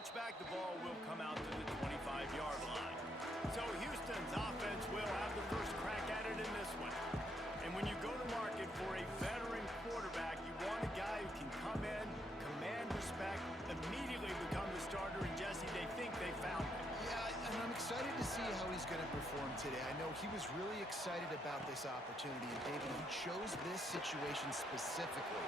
touchback, the ball will come out to the 25-yard line. So Houston's offense will have the first crack at it in this one. And when you go to market for a veteran quarterback, you want a guy who can come in, command respect, immediately become the starter, and Jesse, they think they found him. Yeah, and I'm excited to see how he's going to perform today. I know he was really excited about this opportunity, and David, he chose this situation specifically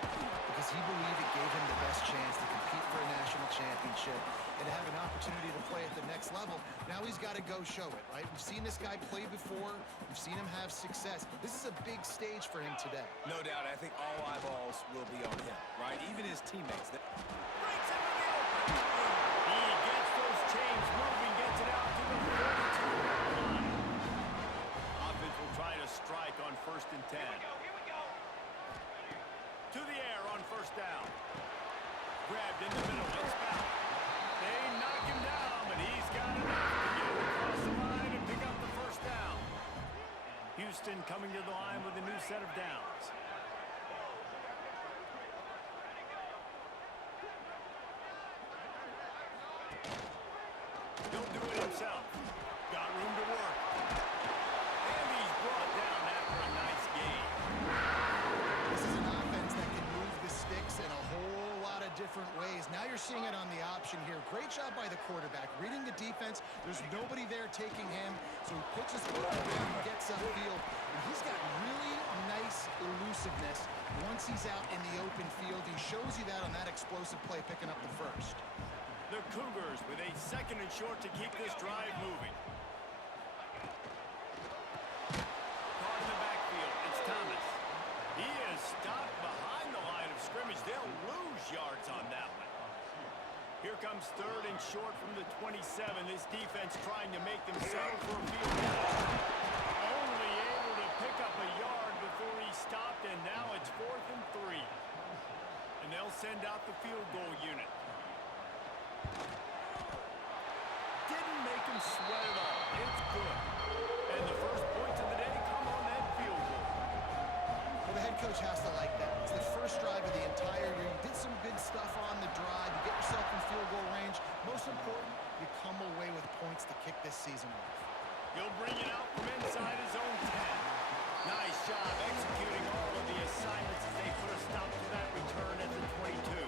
because he believed it gave him the best chance to compete for a national championship and to have an opportunity to play at the next level. Now he's got to go show it, right? We've seen this guy play before. We've seen him have success. This is a big stage for him today. No doubt. I think all eyeballs will be on him, right? Even his teammates. Breaks into the open. He gets those chains moving, gets it out to the 42-yard line. Offense will try to strike on 1st and 10. Here we go. To the air on 1st down. Grabbed in the middle. It's foul. They knock him down, but he's got enough to get him across the line and pick up the 1st down. Houston coming to the line with a new set of downs. He'll do it himself. Got room to work. And he's brought down after a nice game. This is an offense that can move the sticks in a whole lot of different ways. Now you're seeing it on the option here. Great job by the quarterback. Reading the defense, there's nobody there taking him, so he puts his foot down and gets upfield. And he's got really nice elusiveness once he's out in the open field. He shows you that on that explosive play, picking up the 1st. The Cougars with a 2nd and short to keep this drive moving. Caught in the backfield, it's Thomas. He is stopped behind the line of scrimmage. They'll lose yards on that one. Here comes 3rd and short from the 27. This defense trying to make them settle for a field goal. Only able to pick up a yard before he stopped, and now it's 4th and 3. And they'll send out the field goal unit. Didn't make him sweat at all. It's good. And the first points of the day come on that field goal. Well, the head coach has to like that. It's the first drive of the entire year. You did some good stuff on the drive. You get yourself in field goal range. Most important, you come away with points to kick this season off. He'll bring it out from inside his own 10. Nice job executing all of the assignments as they put a stop to that return at the 22.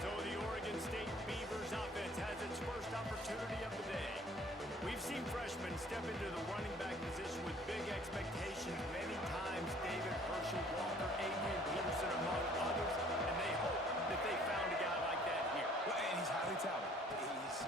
So the Oregon State Beavers offense has its first opportunity of the day. We've seen freshmen step into the running back position with big expectations many times. David Herschel, Walker, Adrian Peterson, among others, and they hope that they found a guy like that here. Well, and he's highly talented.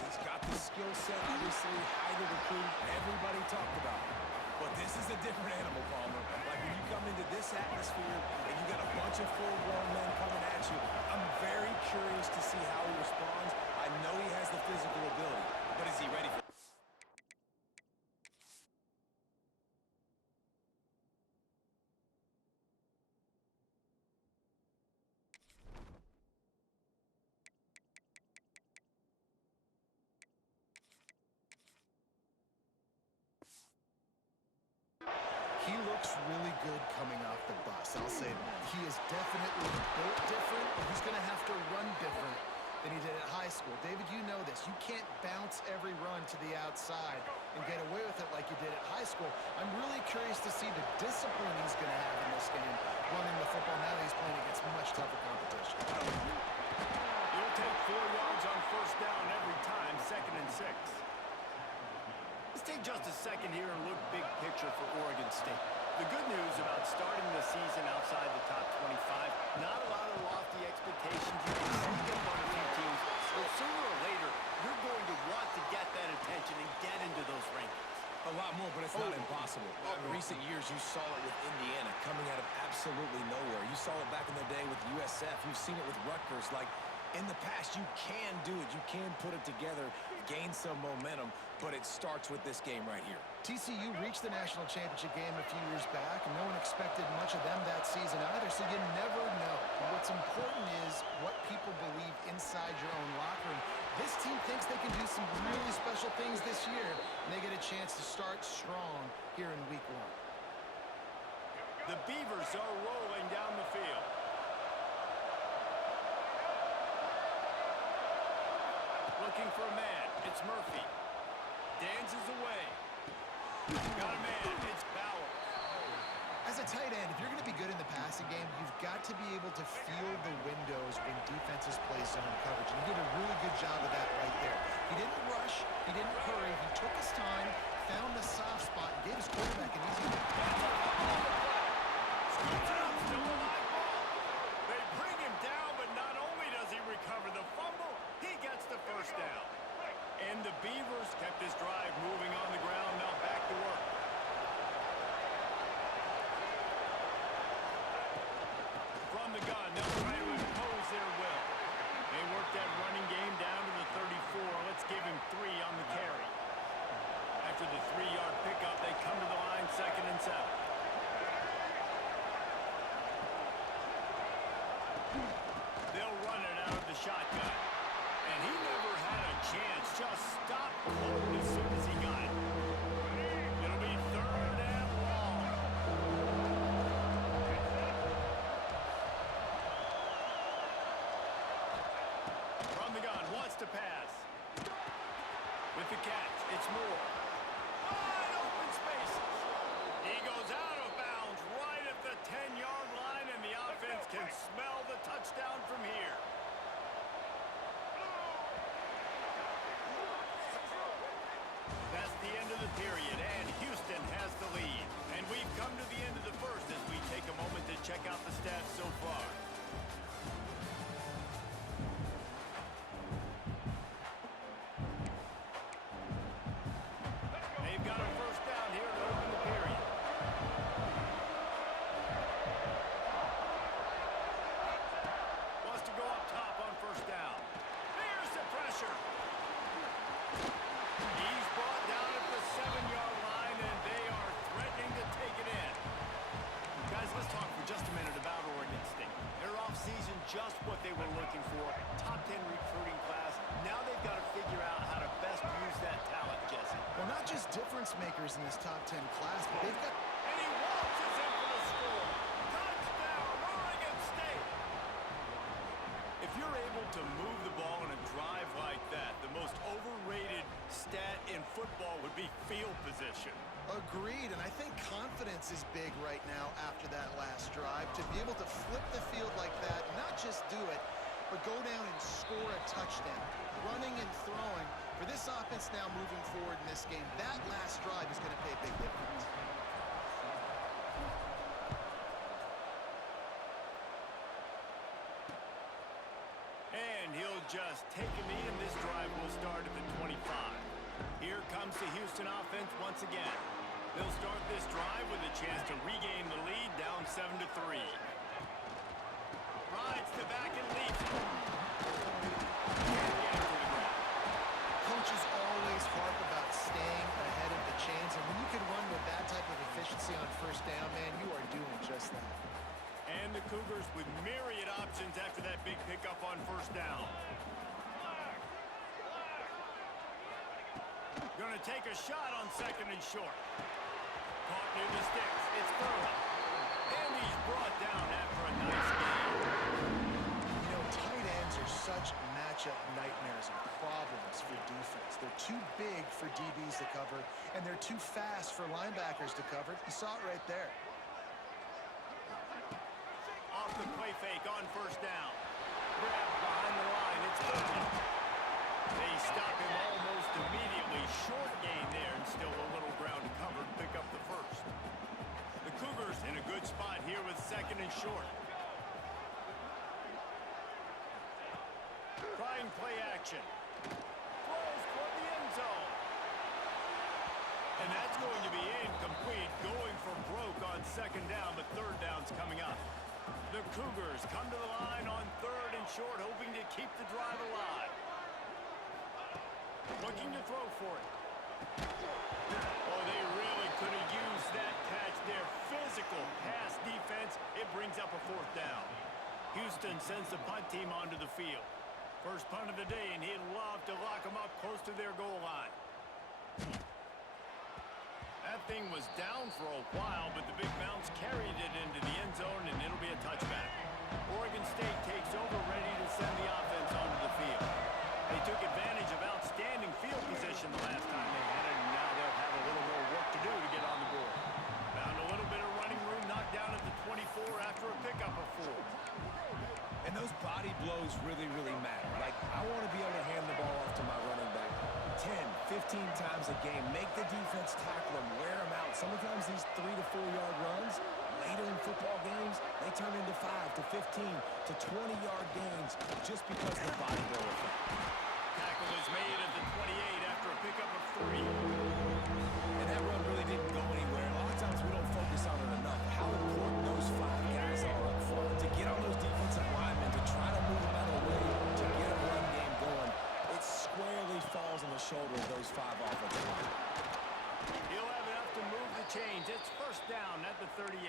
He's got the skill set, obviously, highly recruited. Everybody talked about it. But this is a different animal, Palmer. Like when you come into this atmosphere and you got a bunch of full-grown men coming at you, I'm very curious to see how he responds. I know he has the physical ability, but is he ready for it? He looks really good coming off the bus, I'll say that. He is definitely built different, but he's going to have to run different than he did at high school. David, you know this. You can't bounce every run to the outside and get away with it like you did at high school. I'm really curious to see the discipline he's going to have in this game running the football now that he's playing against much tougher competition. He'll take 4 yards on 1st down every time, 2nd and 6. Let's take just a second here and look big picture for Oregon State. The good news about starting the season outside the top 25, not a lot of lofty expectations. You can sneak up on a few teams, but sooner or later, you're going to want to get that attention and get into those rankings. A lot more, but it's not impossible. In recent years, you saw it with Indiana coming out of absolutely nowhere. You saw it back in the day with USF. You've seen it with Rutgers. Like, in the past, you can do it. You can put it together, gain some momentum, but it starts with this game right here. TCU reached the national championship game a few years back, and no one expected much of them that season either, so you never know. What's important is what people believe inside your own locker room. This team thinks they can do some really special things this year, and they get a chance to start strong here in week 1. The Beavers are rolling down the field. Looking for a man. It's Murphy. Dances away. Got a man. It's Bauer. As a tight end, if you're going to be good in the passing game, you've got to be able to feel the windows when defenses play zone coverage. And he did a really good job of that right there. He didn't rush. He didn't hurry. He took his time, found the soft spot, and gave his quarterback an easy one. Scoops it up. Still a live ball. They bring him down, but not only does he recover the fumble, he gets the first down. And the Beavers kept this drive moving on the ground. Now back to work. From the gun, they'll try to impose their will. They work that running game down to the 34. Let's give him 3 on the carry. After the 3-yard pickup, they come to the line, 2nd and 7. They'll run it out of the shotgun. And he never had a chance. Just stopped cold as soon as he got it. It'll be 3rd and long. From the gun, wants to pass. With the catch, it's Moore. Wide open spaces. He goes out of bounds right at the 10-yard line, and the offense can smell the touchdown from here. That's the end of the period, and Houston has the lead. And we've come to the end of the first as we take a moment to check out the stats so far. They've got a first down here to open the period. Wants to go up top on first down. There's the pressure. He's brought down at the 7-yard line, and they are threatening to take it in. Guys, let's talk for just a minute about Oregon State. Their offseason, just what they were looking for. Top 10 recruiting class. Now they've got to figure out how to best use that talent, Jesse. Well, not just difference makers in this top 10 class, but they've got... And he waltzes in for the score. Touchdown, Oregon State. If you're able to move the ball in a drive like that, the most overrated stat in football would be field position. Agreed, and I think confidence is big right now after that last drive. To be able to flip the field like that, not just do it, but go down and score a touchdown. Running and throwing. For this offense now moving forward in this game, that last drive is going to pay a big difference. And he'll just take a knee, and this drive will start at the 25. Here comes the Houston offense once again. They'll start this drive with a chance to regain the lead, down 7-3. Rides to back and leaps. Coaches always harp about staying ahead of the chains, and when you can run with that type of efficiency on first down, man, you are doing just that. And the Cougars with myriad options after that big pickup on first down. Going to take a shot on 2nd and short. Caught near the sticks. It's Furman. And he's brought down after a nice game. You know, tight ends are such matchup nightmares and problems for defense. They're too big for DBs to cover, and they're too fast for linebackers to cover. You saw it right there. Off the play fake on first down. Grabbed behind the line. It's Furman. They stop him almost immediately. Short gain there, and still a little ground to cover to pick up the first. The Cougars in a good spot here with 2nd and short. Trying play action. Throws toward the end zone. And that's going to be incomplete. Going for broke on 2nd down, but 3rd down's coming up. The Cougars come to the line on 3rd and short, hoping to keep the drive alive. Looking to throw for it. Oh, they really could have used that catch there. Physical pass defense. It brings up a 4th down. Houston sends the punt team onto the field. First punt of the day, and he'd love to lock them up close to their goal line. That thing was down for a while, but the big bounce carried it into the end zone, and it'll be a touchback. Oregon State takes over, ready to send the offense onto the field. They took advantage of throws really, really matter. Like, I want to be able to hand the ball off to my running back 10, 15 times a game. Make the defense tackle him, wear him out. Sometimes these 3 to 4 yard runs, later in football games, they turn into 5 to 15 to 20-yard gains just because of the body blow effect. Tackle is made at the 28 after a pickup of 3. And that run really didn't go anywhere. A lot of times we don't focus on it enough. How important those 5 guys are up front to get on those defensive linemen, to try to move them out of the way, to get a run game going. It squarely falls on the shoulder of those 5 offensive linemen. He'll have enough to move the chains. It's first down at the 38.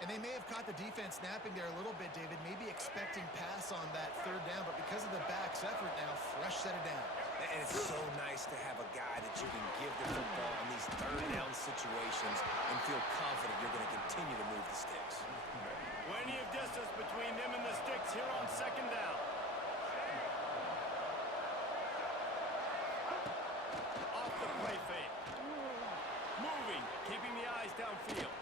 And they may have caught the defense napping there a little bit, David, maybe expecting pass on that 3rd down, but because of the back's effort now, fresh set it down. And it's so nice to have a guy that you can give the football in these 3rd down situations and feel confident you're going to continue to move the sticks. Plenty of distance between them and the sticks here on 2nd down. Off the play fake. Moving, keeping the eyes downfield.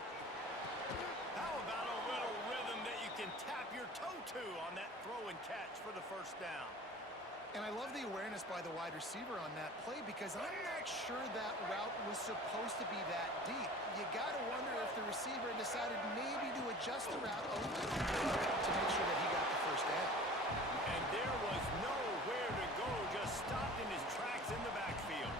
How about a little rhythm that you can tap your toe to on that throw and catch for the first down? And I love the awareness by the wide receiver on that play because I'm not sure that route was supposed to be that deep. You got to wonder if the receiver decided maybe to adjust the route a little bit to make sure that he got the first down. And there was nowhere to go, just stopped in his tracks in the backfield.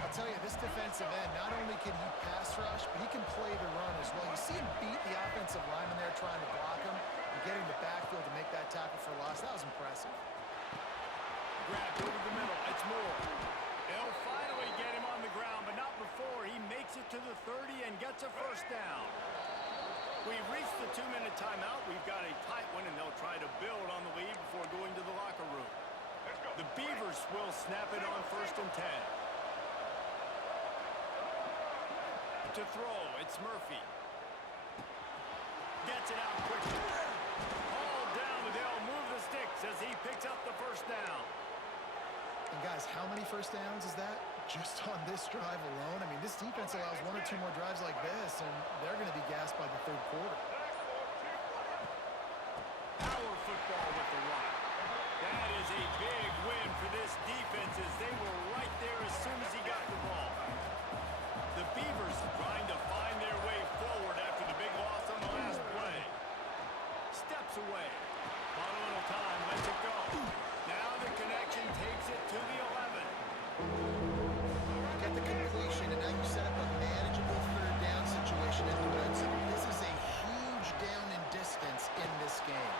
I'll tell you, this defensive end, not only can he pass rush, but he can play the run as well. You see him beat the offensive lineman there trying to block him and getting the backfield to make that tackle for loss. That was impressive. Grabbed over the middle. It's Moore. They'll finally get him on the ground, but not before he makes it to the 30 and gets a first down. We've reached the 2-minute timeout. We've got a tight one, and they'll try to build on the lead before going to the locker room. The Beavers will snap it on 1st and 10. To throw, it's Murphy. Gets it out quickly. All down, but they'll move the sticks as he picks up the first down. And guys, how many first downs is that just on this drive alone? I mean, this defense allows 1 or 2 more drives like this, and they're going to be gassed by the 3rd quarter. Power football with the run. That is a big win for this defense as they were right there as soon as he got the ball. The Beavers trying to find their way forward after the big loss on the last play. Steps away. On a little time, lets it go. Now the connection takes it to the 11. You get the completion, and now you set up a manageable 3rd down situation at the red zone. This is a huge down in distance in this game.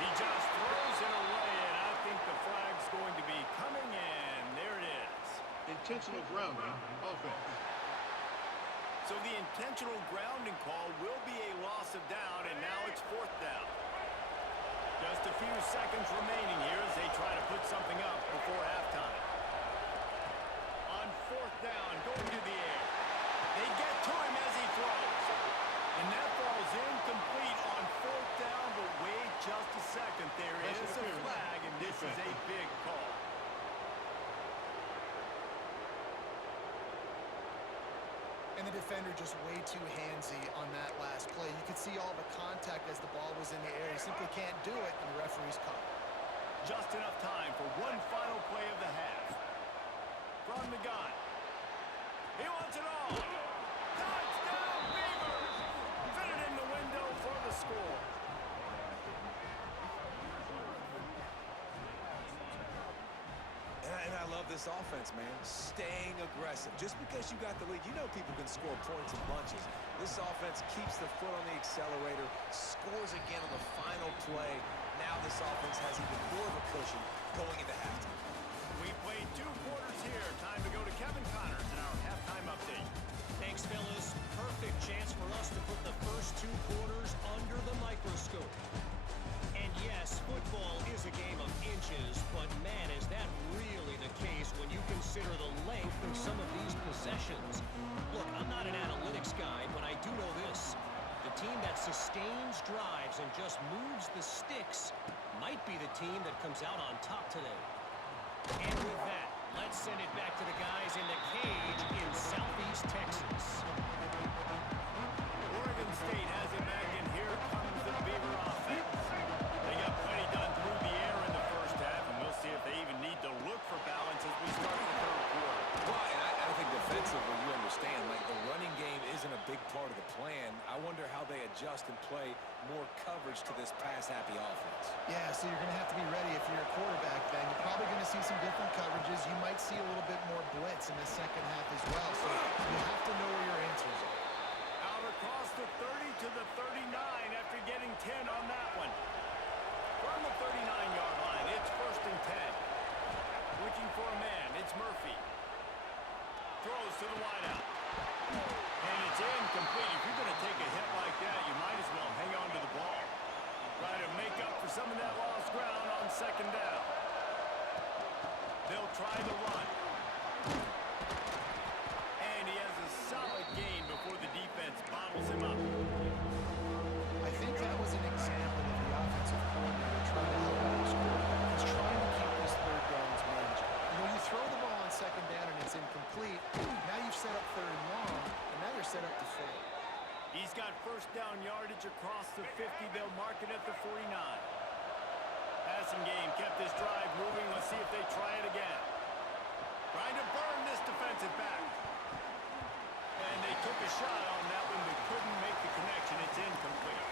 He just throws it away, and I think the flag's going to be coming in. There it is. Intentional grounding, offense. So the intentional grounding call will be a loss of down, and now it's 4th down. Just a few seconds remaining here as they try to put something up before halftime. On 4th down, going to the air. They get to him as he throws. And that ball's incomplete on 4th down, but wait just a second. There is a flag, and this is a big call. And the defender just way too handsy on that last play. You could see all the contact as the ball was in the air. He simply can't do it, and the referee's caught. Just enough time for one final play of the half. From the gun. He wants it all. Touchdown, Beavers! Fit it in the window for the score. And I love this offense, man. Staying aggressive. Just because you got the lead, you know people can score points in bunches. This offense keeps the foot on the accelerator, scores again on the final play. Now this offense has even more of a cushion going into halftime. We played 2 quarters here. Time to go to Kevin Connors in our halftime update. Thanks, fellas. Perfect chance for us to put the first 2 quarters under the microscope. And yes, football is a game of inches, but man, is that really the case when you consider the length of some of these possessions. Look, I'm not an analytics guy, but I do know this. The team that sustains drives and just moves the sticks might be the team that comes out on top today. And with that, let's send it back to the guys in the cage in Southeast Texas. Oregon State has it back, and here comes the Beaver offense. part of the plan. I wonder how they adjust and play more coverage to this pass-happy offense. Yeah, so you're going to have to be ready if you're a quarterback then. You're probably going to see some different coverages. You might see a little bit more blitz in the second half as well. So you have to know where your answers are. Out across the 30 to the 39 after getting 10 on that one. From the 39-yard line, it's 1st and 10. Looking for a man, it's Murphy. Throws to the wideout. And it's incomplete. If you're going to take a hit like that, you might as well hang on to the ball. Try to make up for some of that lost ground on 2nd down. They'll try the run. And he has a solid gain before the defense bottles him up. I think that was an example of the offensive coordinator trying to help out his quarterback. He's trying to keep these 3rd downs manageable. You know, you throw the ball on 2nd down and it's incomplete. Now you've set up 3rd and long, and now you're set up to fail. He's got 1st down yardage across the 50. They'll mark it at the 49. Passing game kept this drive moving. Let's see if they try it again. Trying to burn this defensive back. And they took a shot on that one but couldn't make the connection. It's incomplete.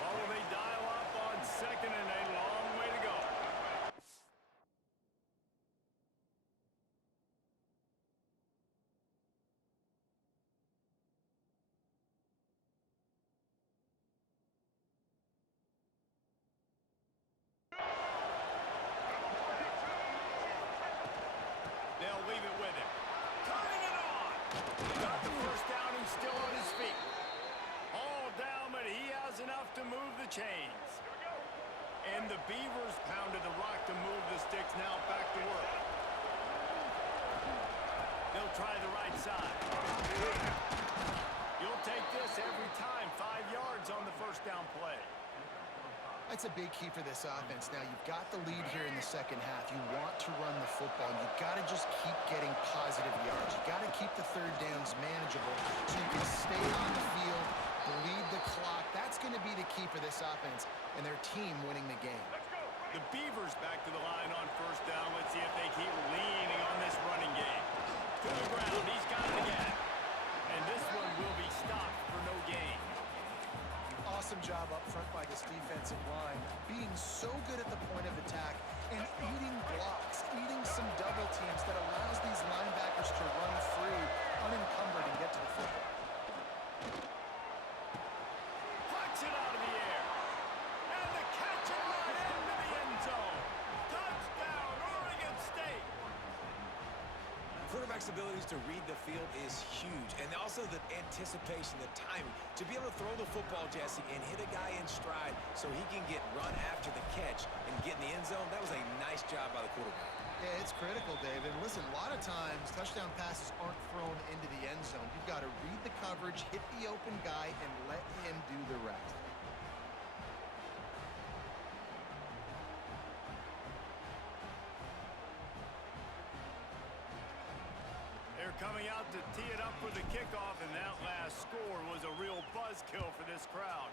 Well, will they dial up on 2nd and a long way to go? They'll leave it with him. Turning it on. Got the 1st down and still on his feet. All down, but he has enough to move the chains. And the Beavers pounded the rock to move the sticks. Now back to work. They'll try the right side. You'll take this every time. 5 yards on the 1st down play. That's a big key for this offense. Now, you've got the lead here in the second half. You want to run the football. You've got to just keep getting positive yards. You've got to keep the 3rd downs manageable so you can stay on the field, bleed the clock. That's going to be the key for this offense and their team winning the game. The Beavers back to the line on 1st down. Let's see if they keep leaning on this running game. To the ground. He's got it again. And this one will be stopped for no gain. Awesome job up front by this defensive line, being so good at the point of attack and eating blocks, eating some double teams that allows these linebackers to run free, unencumbered, and get to the football. Flicks it out of the air. And the catch and run into the end zone. Touchdown, Oregon State. Quarterback's abilities to read the field is huge, and also the anticipation, the timing. To be able to throw the football, Jesse, and hit a guy in stride so he can get run after the catch and get in the end zone, that was a nice job by the quarterback. Yeah, it's critical, David. Listen, a lot of times, touchdown passes aren't thrown into the end zone. You've got to read the coverage, hit the open guy, and let him do the rest. They're coming out to tee it up for the kickoff, and that last score was a real buzzkill for this crowd.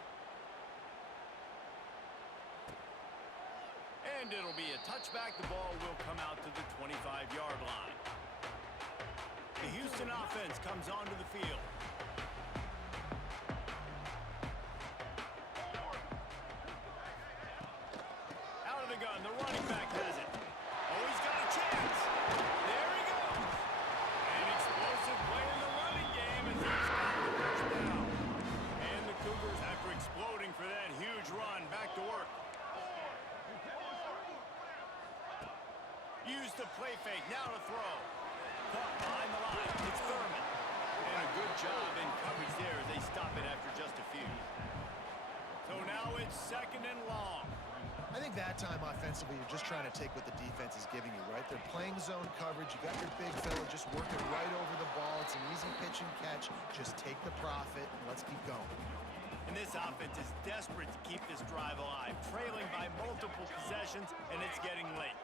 And it'll be a touchback. The ball will come out to the 25-yard line. The Houston offense comes onto the field. Out of the gun, the running back has it. Oh, he's got a chance. There he goes. An explosive play in the running game as he's got the 1st down. And the Cougars, after exploding for that huge run, back to work. Use the play fake, now to throw. Caught behind the line, it's Thurman. And a good job in coverage there as they stop it after just a few. So now it's 2nd and long. I think that time offensively, you're just trying to take what the defense is giving you, right? They're playing zone coverage. You got your big fella just working right over the ball. It's an easy pitch and catch. Just take the profit and let's keep going. And this offense is desperate to keep this drive alive, trailing by multiple possessions, and it's getting late.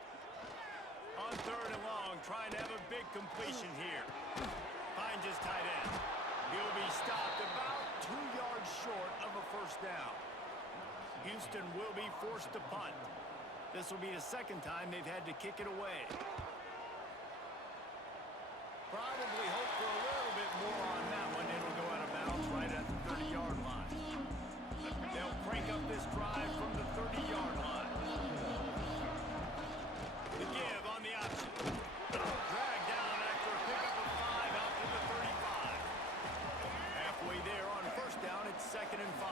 On 3rd and long, trying to have a big completion here. Finds his tight end. He'll be stopped about 2 yards short of a 1st down. Houston will be forced to punt. This will be the 2nd time they've had to kick it away. Probably hope for a little bit more on that one. It'll go out of bounds. bounds right at the 30-yard line. They'll crank up this drive from the 30-yard line. The give on the option. Drag down after a pickup of 5 out to the 35. Halfway there on first down, it's 2nd and 5.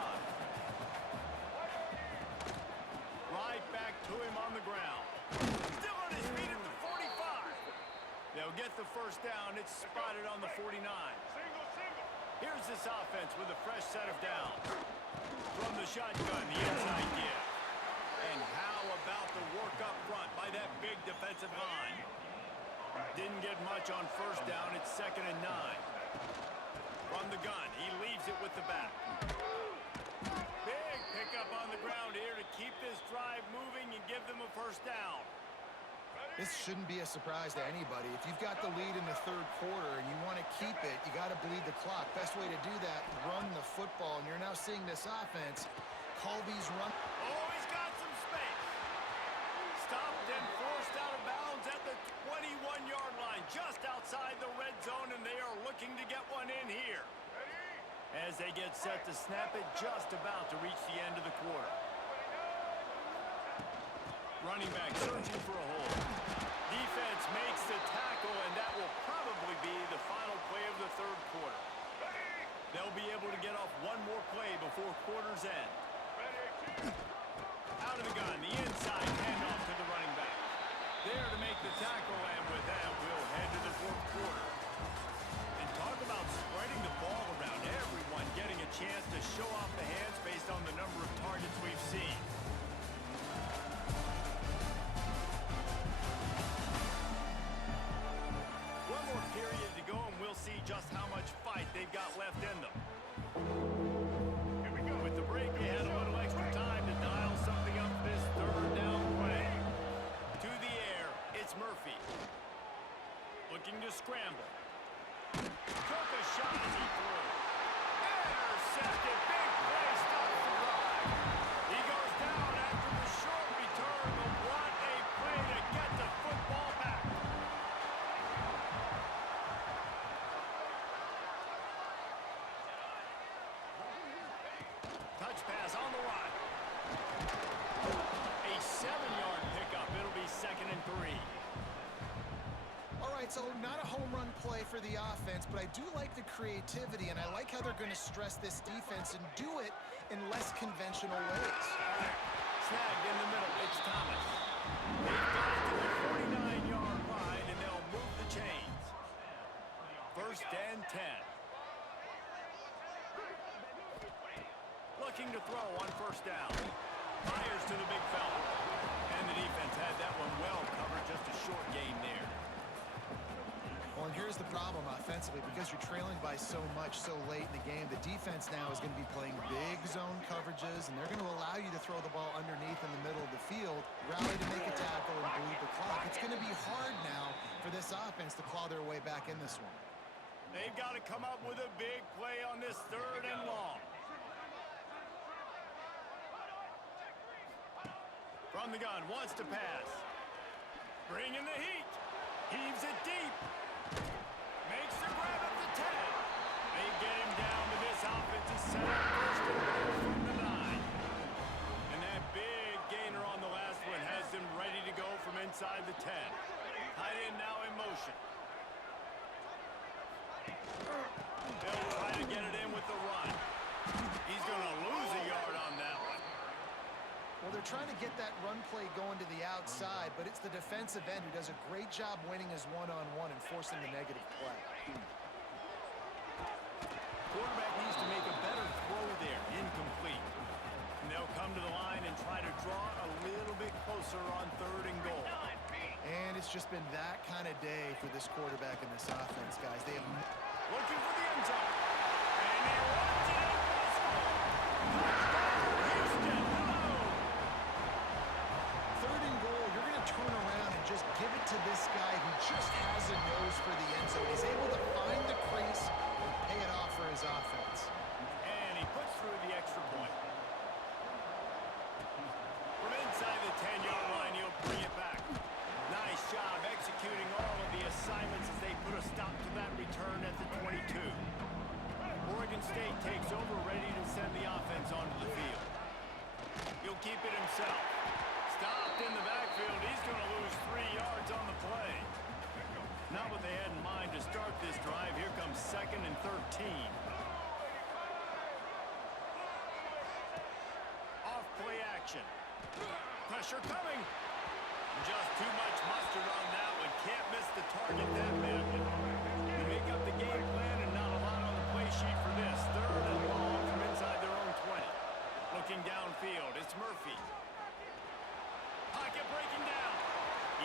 Right back to him on the ground. Still on his feet at the 45. They'll get the first down. It's spotted on the 49. Here's this offense with a fresh set of downs. From the shotgun, the inside give. And how about the work up front by that big defensive line? Didn't get much on first down. It's 2nd and 9. From the gun, he leaves it with the back. Big pickup on the ground here to keep this drive moving and give them a first down. This shouldn't be a surprise to anybody. If you've got the lead in the third quarter and you want to keep it, you got to bleed the clock. Best way to do that, run the football. And you're now seeing this offense call these run. Oh, he's got some space. Stopped and forced out of bounds at the 21-yard line, just outside the red zone, and they are looking to get one in here. As they get set to snap it, just about to reach the end of the quarter. Running back searching for a hole. Defense makes the tackle, and that will probably be the final play of the third quarter. They'll be able to get off one more play before quarter's end. Out of the gun, the inside handoff to the running back. There to make the tackle, and with that, we'll head to the fourth quarter. And talk about spreading the ball around, everyone getting a chance to show off the hands based on the number of targets we've seen. One more period to go, and we'll see just how much fight they've got left in them. Here we go. With the break, they had a little extra time to dial something up this third down play. To the air, it's Murphy. Looking to scramble. Took a shot as he threw. Intercepted. Big play. Stop the drive. He goes down after the short return, but what a play to get the football back. Touch pass on the run. A 7-yard pickup. It'll be 2nd and 3. All right, so not a home run play for the offense, but I do like the creativity, and I like how they're going to stress this defense and do it in less conventional ways. Snagged in the middle. It's Thomas. They've got it to the 49-yard line, and they'll move the chains. 1st and 10. Looking to throw on first down. Fires to the big fella. And the defense had that one well covered. Just a short gain there. Well, and here's the problem offensively. Because you're trailing by so much so late in the game, the defense now is going to be playing big zone coverages, and they're going to allow you to throw the ball underneath in the middle of the field, rally to make a tackle, and bleed the clock. It's going to be hard now for this offense to claw their way back in this one. They've got to come up with a big play on this 3rd and long. From the gun, wants to pass. Bringing the heat. Heaves it deep. Makes the grab at the 10. They get him down to this offense is set up 1st and goal from the 9. And that big gainer on the last one has them ready to go from inside the 10. Tight end now in motion. They'll try to get it in with the run. He's going to lose a yard on that one. Well, they're trying to get that run play going to the outside, but it's the defensive end who does a great job winning his one-on-one and forcing the negative play. Quarterback needs to make a better throw there. Incomplete. And they'll come to the line and try to draw a little bit closer on 3rd and goal. And it's just been that kind of day for this quarterback and this offense, guys. They have Looking for the end zone. And he runs it in for the score. Touchdown, Houston. Hello. 3rd and goal. You're going to turn around and just give it to this guy who just has a nose for the end zone. He's able to find the crease and pay it off for his offense. And he puts through the extra point. From inside the 10-yard line, he'll bring it back. Nice job executing all of the assignments as they put a stop to that return at the 22. Oregon keep it himself. Stopped in the backfield. He's going to lose 3 yards on the play. Not what they had in mind to start this drive. Here comes 2nd and 13. Off play action. Pressure coming. Just too much mustard on that one. Can't miss the target that bad. They make up the game plan and not a lot on the play sheet for this. 3rd and long from inside their own 20. Looking downfield, it's Murphy. Pocket breaking down.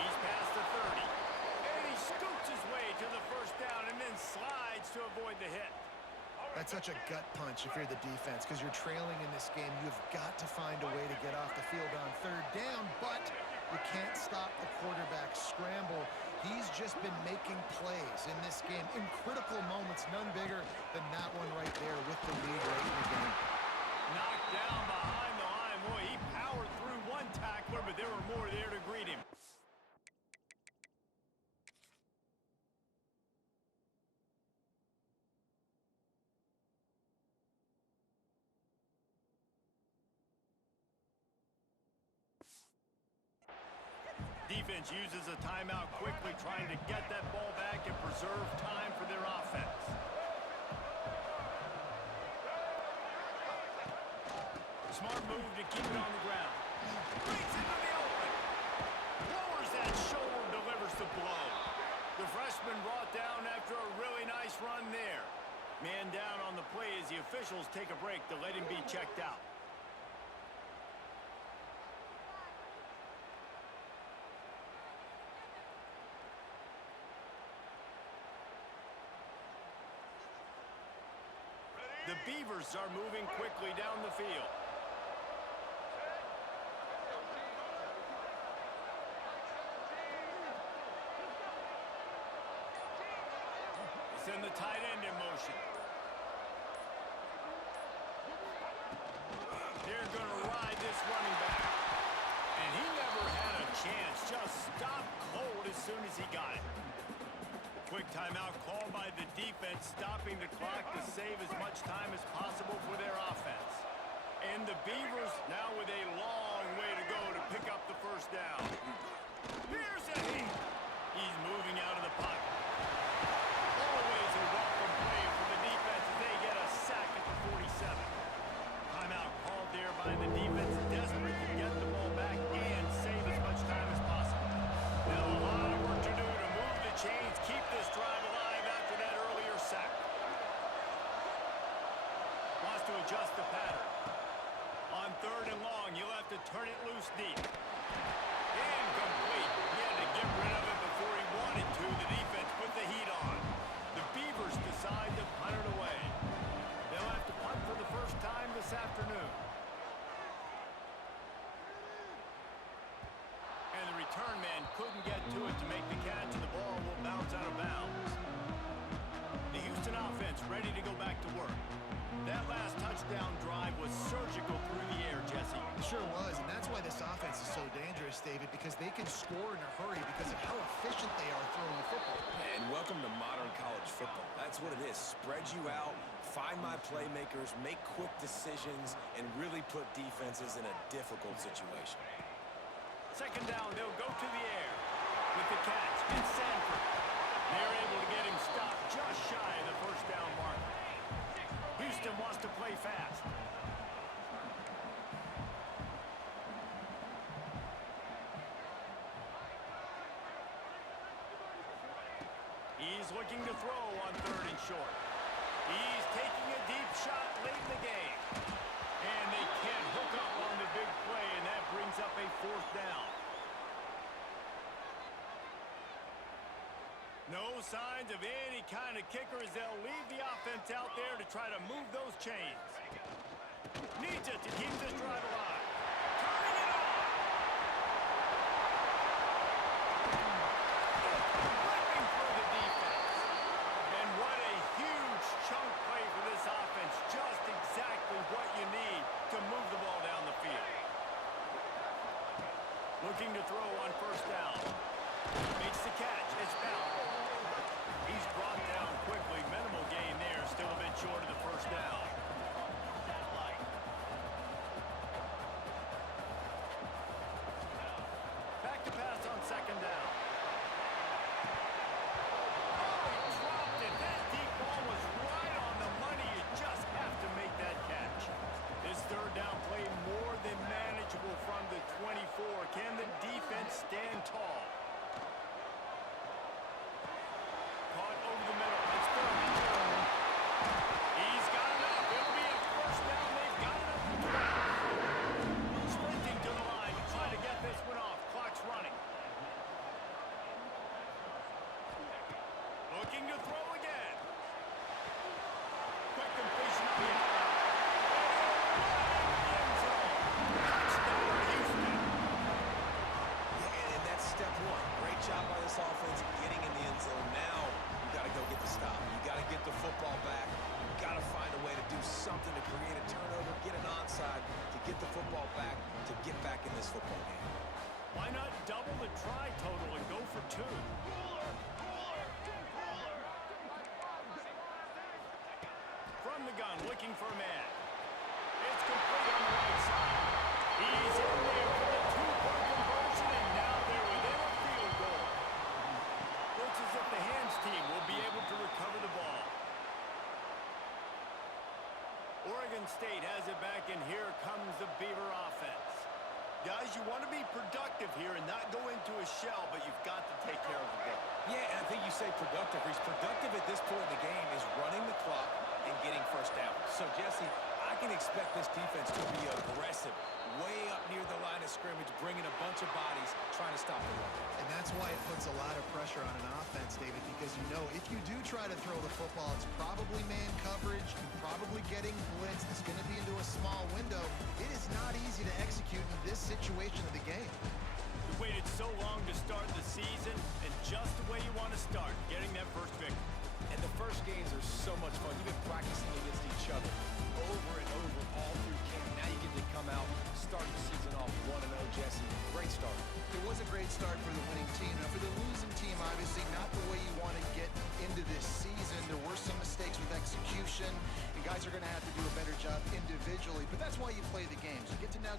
He's past the 30. And he scoots his way to the first down and then slides to avoid the hit. That's such a gut punch if you're the defense, because you're trailing in this game. You've got to find a way to get off the field on 3rd down, but you can't stop the quarterback scramble. He's just been making plays in this game in critical moments, none bigger than that one right there with the lead late in the game. Knocked down behind the line. Boy, he powered through one tackler, but there were more there to greet him. Defense uses a timeout quickly, trying to get that ball back and preserve time for their offense. Smart move to keep it on the ground. Breaks into the open. Lowers that shoulder, delivers the blow. The freshman brought down after a really nice run there. Man down on the play as the officials take a break to let him be checked out. The Beavers are moving quickly down the field. Send the tight end in motion. They're going to ride this running back. And he never had a chance. Just stopped cold as soon as he got it. Quick timeout called by the defense, stopping the clock to save as much time as possible for their offense. And the Beavers now with a long way to go to pick up the first down. Here's a hit. He's moving out of the pocket. Always a welcome play for the defense as they get a sack at the 47. Timeout called there by the defense, desperate to get the ball back and save as much time as possible. Now a lot of work to do to move the chains, keep this drive alive after that earlier sack. Wants to adjust the pattern. On 3rd and long, you'll have to turn it loose deep. Incomplete. He had to get rid of it before he wanted to. The defense put the heat on. The Beavers decide to punt it away. They'll have to punt for the first time this afternoon. And the return man couldn't get to it to make the catch, and the ball will bounce out of bounds. The Houston offense ready to go back to work. That last touchdown drive was surgical through the air, Jesse. It sure was, and that's why this offense is so dangerous, David, because they can score in a hurry because of how efficient they are throwing the football. And welcome to modern college football. That's what it is. Spread you out, find my playmakers, make quick decisions, and really put defenses in a difficult situation. 2nd down, they'll go to the air. With the catch, it's Sanford. They're able to get him stopped just shy of the first down marker. Houston wants to play fast. He's looking to throw on 3rd and short. He's taking a deep shot late in the game. And they can't hook up on the big play, and that brings up a 4th down. No signs of any kind of kicker as they'll leave the offense out there to try to move those chains. Needs it to keep this drive alive. Turning it on! Ripping through the defense. And what a huge chunk play for this offense. Just exactly what you need to move the ball down the field. Looking to throw on 1st down. Makes the catch. It's Bell. He's brought down quickly. Minimal gain there. Still a bit short of the 1st down. get the football back to get back in this football game. Why not double the try total and go for 2? From the gun, looking for a man. It's complete on the right side. He's in there for the 2-point conversion, and now they're within a field goal. Looks as if the hands team will be able to recover the ball. Oregon State has it back, and here comes the Beaver offense. Guys, you want to be productive here and not go into a shell, but you've got to take care of the ball. Yeah, and I think you say productive. He's productive at this point in the game is running the clock and getting first down. So, Jesse, I can expect this defense to be aggressive, way up near the line of scrimmage, bringing a bunch of bodies, trying to stop the run. And that's why it puts a lot of pressure on an offense, David, because you know if you do try to throw the football, it's probably man coverage, you're probably getting blitzed, it's going to be into a small window. It is not easy to execute in this situation of the game. You waited so long to start the season, and just the way you want to start, getting that first victory. And the first games are so much fun. You've been practicing against each other over and over all through camp. Now you get to come out, start the season off 1-0, Jesse. Great start. It was a great start for the winning team. Now, for the losing team, obviously not the way you want to get into this season. There were some mistakes with execution, and guys are going to have to do a better job individually, but that's why you play the games. You get to now